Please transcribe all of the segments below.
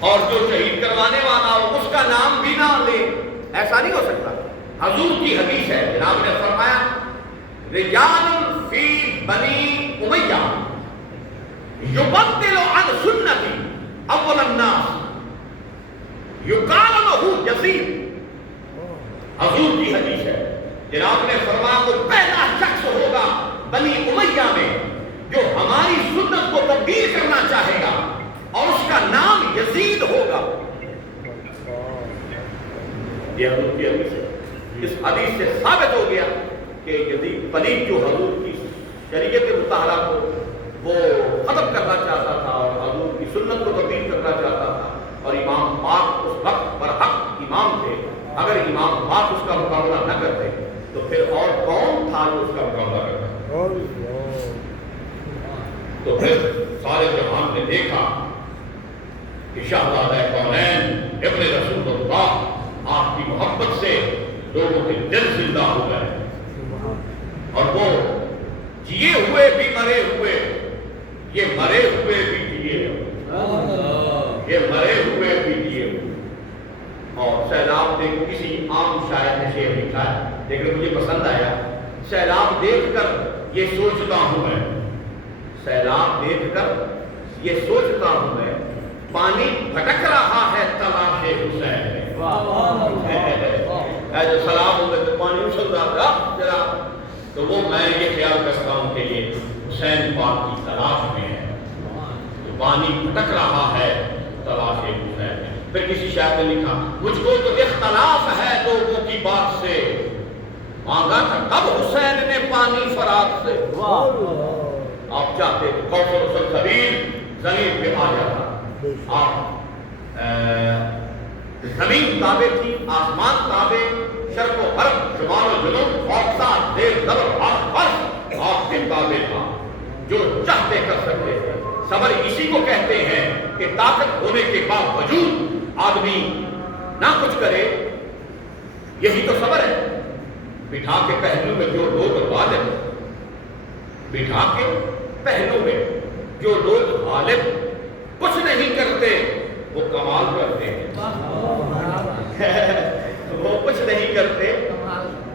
اور جو شہید کروانے والا ہو اس کا نام بھی نہ لے، ایسا نہیں ہو سکتا۔ حضور کی حدیث ہے، جناب نے فرمایا رجال فی بنی امیہ یبدل عن سنتی اول الناس یقال له یزید۔ حضور کی حدیث ہے، جناب نے فرمایا کوئی پہلا شخص ہوگا بنی امیہ میں جو ہماری سنت کو تبدیل کرنا چاہے گا اور اس کا نام یزید ہوگا۔ یہ حضور کی حدیث ہے۔ اس حدیث سے ثابت ہو گیا کہ یزید پلید جو حضور کی شریعت مطہرہ کو وہ ختم کرنا چاہتا تھا اور حضور کی سنت کو تبدیل کرنا چاہتا تھا، اور امام پاک اس وقت برحق امام تھے۔ اگر امام پاک اس کا مقابلہ نہ کرتے تو پھر اور کون تھا جو اس کا مقابلہ کرتا؟ تو پھر سارے جہان نے دیکھا کہ شہزادہ کونین ابن رسول اللہ آپ کی محبت سے لوگوں کے دل زندہ ہو گئے، اور وہ جیے ہوئے بھی مرے ہوئے، یہ مرے ہوئے بھی جیے ہوئے، یہ مرے ہوئے بھی جیے ہوئے۔ اور سیلاب دیکھ کسی عام شاعر نے شعر لکھا ہے لیکن مجھے پسند آیا، سیلاب دیکھ کر یہ سوچتا ہوں میں، سیلاب دیکھ کر یہ سوچتا ہوں میں، پانی بھٹک رہا ہے تلاش حسین میں۔ جو سلام ہوگا تو پانی اچھل رہا تھا ذرا، تو وہ میں یہ خیال کرتا ہوں کہ یہ حسین پاک کی تلاش میں ہے، تو پانی بھٹک رہا ہے تلاش حسین میں۔ پھر کسی شاعر نے لکھا مجھ کو تو اختلاف ہے لوگوں کی بات سے، مانگا تھا کب حسین نے پانی فرات سے۔ آپ چاہتے تو کوثر و سلسبیل زمین پہ آ جاتا، آپ زمین تابع تھی، آسمان تابع، شرق و غرب، شمال و جنوب، اوسط دیر زبر فرش آپ کے تابع تھا، جو چاہتے کر سکتے تھے۔ صبر اسی کو کہتے ہیں کہ طاقت ہونے کے باوجود آدمی نہ کچھ کرے، یہی تو صبر ہے۔ بٹھا کے پہلو میں جو لوگ غالب، بٹھا کے پہلو میں جو لوگ غالب کچھ نہیں کرتے وہ کمال کرتے ہیں، وہ کچھ نہیں کرتے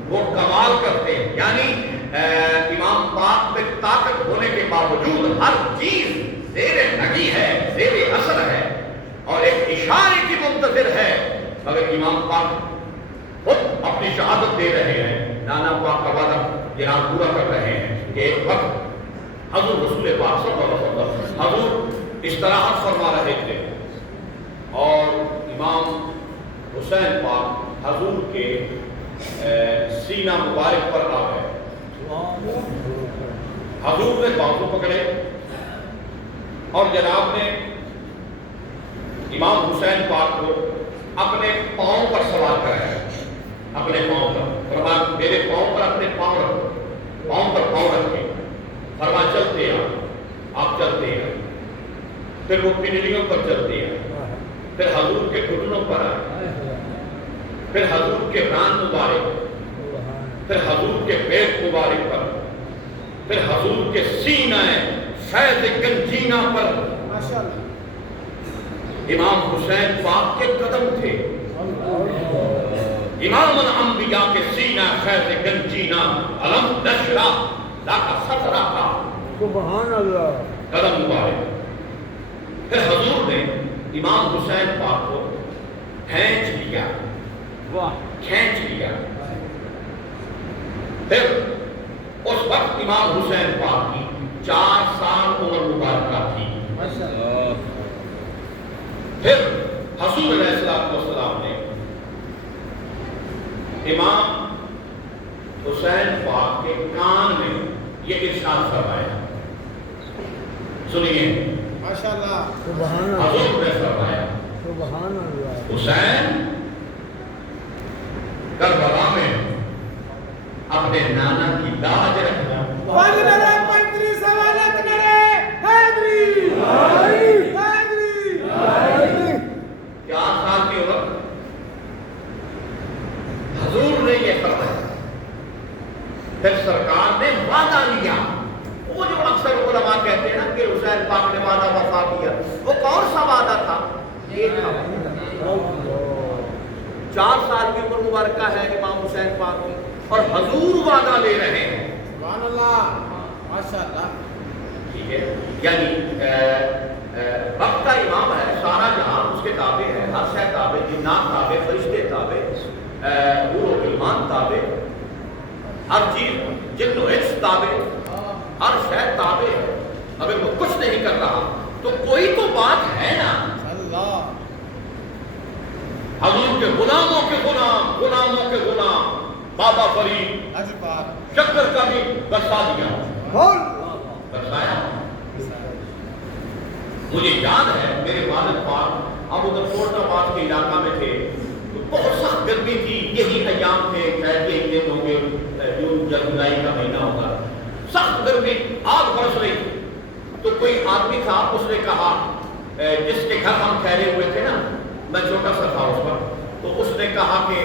وہ کمال کرتے ہیں۔ یعنی امام پاک میں طاقت ہونے کے باوجود ہر چیز زیر نگی ہے، زیر اثر ہے اور ایک اشارے کی منتظر ہے، مگر امام پاک خود اپنی شہادت دے رہے ہیں، نانا پاک کا وعدہ جناب پورا کر رہے ہیں کہ ایک وقت حضور رسول پاک صلی اللہ علیہ وسلم حضور استراحت فرما رہے تھے اور امام حسین پاک حضور کے سینہ مبارک پر آ گئے۔ حضور نے بازو پکڑے اور جناب نے امام حسین پاک کو اپنے پاؤں پر سوار کرایا، اپنے پاؤں پر فرمایا میرے پاؤں پر اپنے پاؤں رکھو، پاؤں پر پاؤں رکھے، فرمایا چلتے آپ چلتے ہیں، پھر وہ پنڈلیوں پر چلتے ہیں، پھر حضور کے گھٹنوں پر آئے، پھر حضور کے ران مبارک، پھر حضور کے پیٹ مبارک پر، پھر حضور کے سینہ فیض گنجینہ پر۔ امام حسین پاک کے قدم تھے، امام الانبیاء کے سینہ فیض گنجینہ، علم نشرہ لاکا صدرہ کا سبحان اللہ قدم مبارک۔ پھر حضور نے امام حسین پاک کو کھینچ لیا، کھینچ لیا۔ پھر اس وقت امام حسین پاک کی 4 سال عمر مبارکہ تھی۔ پھر حضور علیہ السلام نے امام حسین پاک کے کان میں یہ ارشاد فرمایا، سنیے ماشاءاللہ سبحان اللہ، حضور نے فرمایا سبحان اللہ، حسین کربلا میں اپنے نانا کی لاج رکھنا۔ کیا سال کی عمر؟ حضور نے یہ فرمایا۔ پھر سرکار نے وعدہ لیا، وہ جو اکثر علماء کہتے ہیں نا کہ حسین پاک نے وعدہ وفا کیا، وہ کون سا وعدہ تھا؟ دیکھا. 4 سال کی عمر مبارکہ ہے امام حسین پاک کی اور حضور وعدہ لے رہے ہیں. سبحان اللہ ماشاءاللہ. ٹھیک ہے, یعنی وقت کا امام ہے, سارا جہاں اس کے تابع ہے, ہر شے تابع, جنات تابع, فرشتے تابع, حور و غلمان تابع, ہر چیز, جن و انس تابع, ہر شے تابع ہے. اگر وہ کچھ نہیں کر رہا تو کوئی تو بات ہے نا. اللہ حضور کے غلاموں کے غلام, غلاموں کے غلام بابا فرید اجبار چکر کا بھی برسا دیا, بول برسایا. مجھے یاد ہے میرے والد پاک اب ادھر کوٹ آباد کے علاقہ میں تھے, تو بہت سخت گرمی تھی. یہی ایام تھے, شاید یہی دن ہوں گے, جون یا جولائی کا مہینہ ہوگا. سخت گرمی, آگ برس رہی تھی. تو کوئی آدمی تھا, اس نے کہا, جس کے گھر ہم ٹھہرے ہوئے تھے نا, میں چھوٹا سا تھا اس وقت, تو اس نے کہا کہ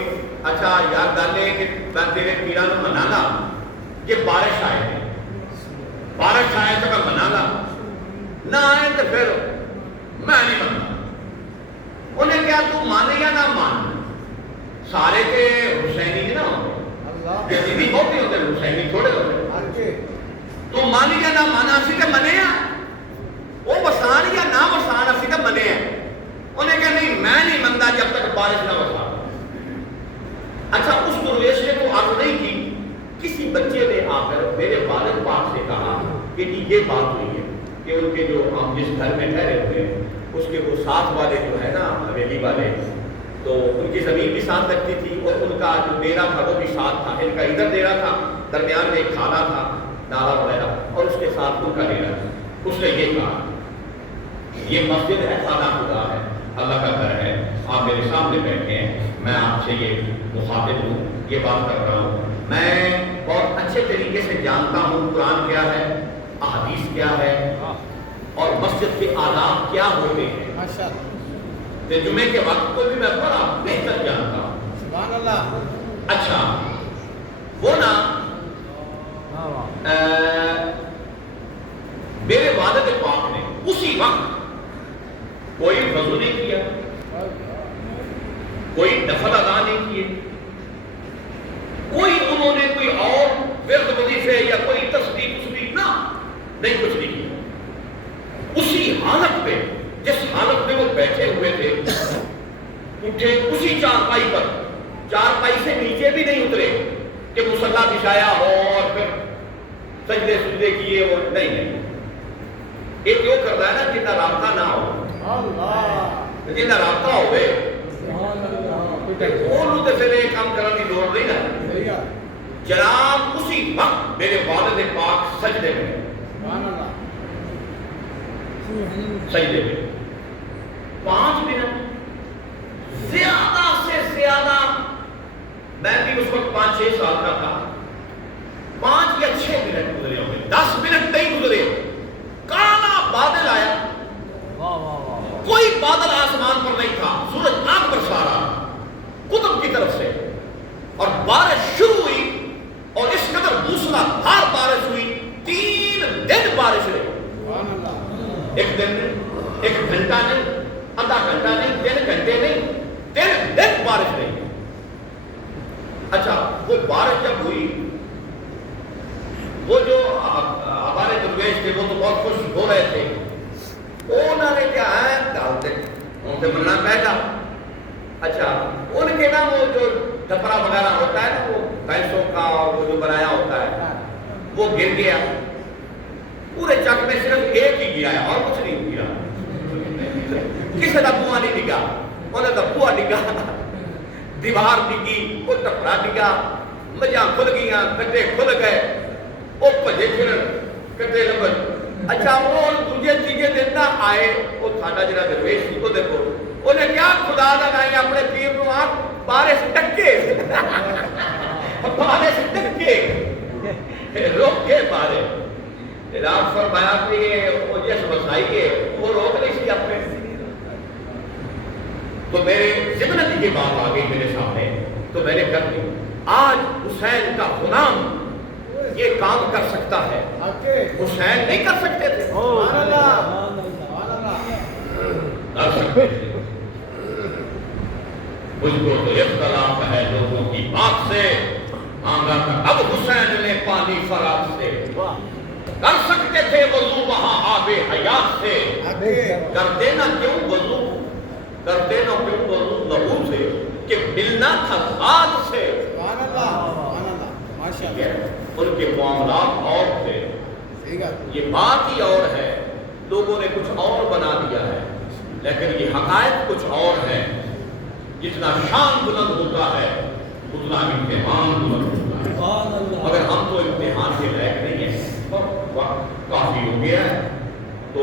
اچھا یار گالے کہ میں تیرے پیران منانا, یہ بارش آئے ہیں, بارش آئے تو میں منانا, نہ آئے تو پھر میں نہیں مانتا. انہیں کیا تو مانے یا نہ مانے, سارے کے حسینی نہ ہوتے, اللہ یزیدی بہت ہی ہوتے, حسینی تھوڑے ہوتے. آگے تو مانی یا نہ مانا, اسی کے منے ہیں, وہ وسان یا نہ وسان, اسی کے منے ہیں. انہیں کہا نہیں میں نہیں منتا جب تک بارش نہ وسا. اچھا, اس درویش نے تو عرض نہیں کی, کسی بچے نے آ کر میرے والد پاک سے کہا کہ یہ بات ہوئی ہے کہ ان کے جو ہم جس گھر میں ٹھہرے ہوئے ہیں اس کے وہ ساتھ والے جو ہے نا, حویلی والے, تو ان کی زمین بھی ساتھ لگتی تھی اور ان کا جو ڈیرا تھا وہ بھی ساتھ تھا. ان کا ادھر ڈیرا تھا, درمیان میں ایک کھانا تھا, نالا وغیرہ, اور اس کے ساتھ ان کا ڈیرا تھا. اس نے یہ کہا یہ مسجد ہے, خانہ خدا ہے, اللہ کا گھر ہے, آپ میرے سامنے بیٹھے ہیں, میں آپ سے یہ مخاطب ہوں, یہ بات کر رہا ہوں, میں بہت اچھے طریقے سے جانتا ہوں قرآن کیا ہے, احادیث کیا ہے, اور مسجد کے آداب کیا ہوتے ہیں. ماشاءاللہ جمعے کے وقت کو بھی میں بڑا بہتر جانتا ہوں. سبحان اللہ. اچھا, وہ نا میرے والد پاک نے اسی وقت کوئی وضو نہیں کیا, کوئی نفل ادا نہیں کیے, کوئی انہوں نے کوئی اور ورد وظیفے یا کوئی تصدیق نہ, نہیں کچھ نہیں کیا. اسی حالت میں جس حالت میں وہ بیٹھے ہوئے تھے, اٹھے اسی چارپائی پر, چارپائی سے نیچے بھی نہیں اترے کہ مصلی بچھایا ہو اور پھر سجدے سجدے کیے ہو, نہیں. ایک جو کرتا ہے نا جتنا رابطہ نہ ہو, اللہ جتنا رابطہ ہوئے سبحان اللہ. وہ تو پھر ایک کام کرنے کی ضرورت نہیں نا. جناب اسی وقت میرے والد پاک سجدے میں, سبحان اللہ. سجدے میں 5 منٹ, زیادہ سے زیادہ, میں بھی اس وقت 5-6 سال کا تھا, 5 یا 6 منٹ گزرے ہوں گے, 10 منٹ نہیں گزرے, کالا بادل آیا. کوئی بادل آسمان پر نہیں تھا, سورج آگ برسا رہا قطب کی طرف سے, اور بارش شروع ہوئی, اور اس قدر موسلا دھار بارش ہوئی, 3 دن بارش رہی. سبحان اللہ. ایک دن نہیں, ایک گھنٹہ نہیں, آدھا گھنٹہ نہیں, 3 گھنٹے نہیں, 3 دن بارش رہی. اچھا, وہ بارش جب ہوئی, وہ جو ہمارے درویش تھے وہ تو بہت خوش ہو رہے تھے. انہوں نے کیا ہے ڈالتے ان سے ملنا بیٹھا. اچھا, ان کے نا وہ جو ڈپرا وغیرہ ہوتا ہے نا, وہ بھینسوں کا وہ جو بنایا ہوتا ہے, وہ گر گیا. پورے چک میں صرف ایک ہی گیا ہے اور کچھ نہیں گیا. کسی کا بوا نہیں ڈگا, انہیں تو بوا ڈگا, دیوار ڈگی, وہ ٹپرا ڈگا, مجھا کھل گیا, کٹے کھل گئے, وہ بھجے پھر کٹے لبن. اچھا, وہ دوجے تیجے دن نہ آئے, وہ تھاڈا جڑا درویش سی کو دیکھو, انہیں کیا خدا لگائی اپنے پیر نو آ بارش ٹکے, بارش ٹکے, روک کے بارش. رام فرمایا کہ وہ جس وسائی ہے وہ روک نہیں سی اپنے. تو میرے ذہن یہ بات آ گئی میرے سامنے, تو میں نے کر دی. آج حسین کا غلام یہ کام کر سکتا ہے, حسین نہیں کر سکتے تھے. سبحان اللہ. سبحان اللہ. کر سکتے تھے. مجھ کو تو اختلاف ہے لوگوں کی بات سے، مانگا تھا اب حسین نے پانی فراق سے، کر سکتے تھے وضو وہاں آب حیات سے، کرتے نہ کیوں وضو لہو سے کہ ملنا تھا ذات سے۔ سبحان اللہ ماشاء اللہ۔ ان کے معاملات اور تھے، صحیح بات۔ یہ بات ہی اور ہے، لوگوں نے کچھ اور بنا دیا ہے، لیکن یہ حقائق کچھ اور ہے۔ جتنا شان بلند ہوتا ہے اتنا امتحان بلند ہوتا ہے، مگر ہم تو امتحان کے لائق نہیں ہیں، وقت کافی ہو گیا ہے تو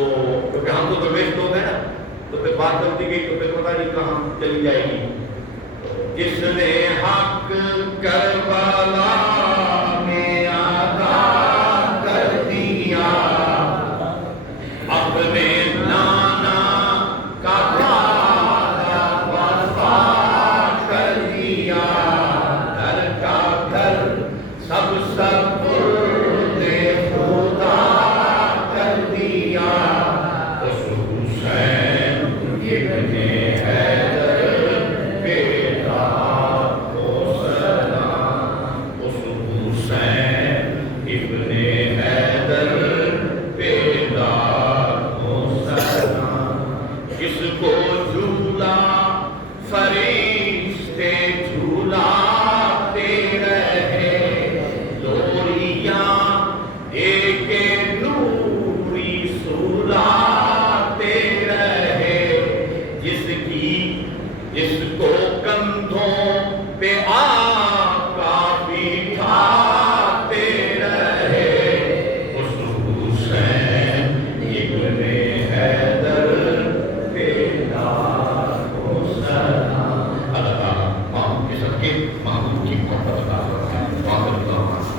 کیونکہ ہم تو درویش لوگ ہیں نا، تو پھر بات کرتی گئی تو پھر پتہ نہیں کہاں چلی جائے گی۔ جس نے حق کربلا میں ادا کر دیا، اپنے نانا کا وعدہ وفا کر دیا، گھر کا گھر سب سپرد خدا کر دیا، اس حسین ابن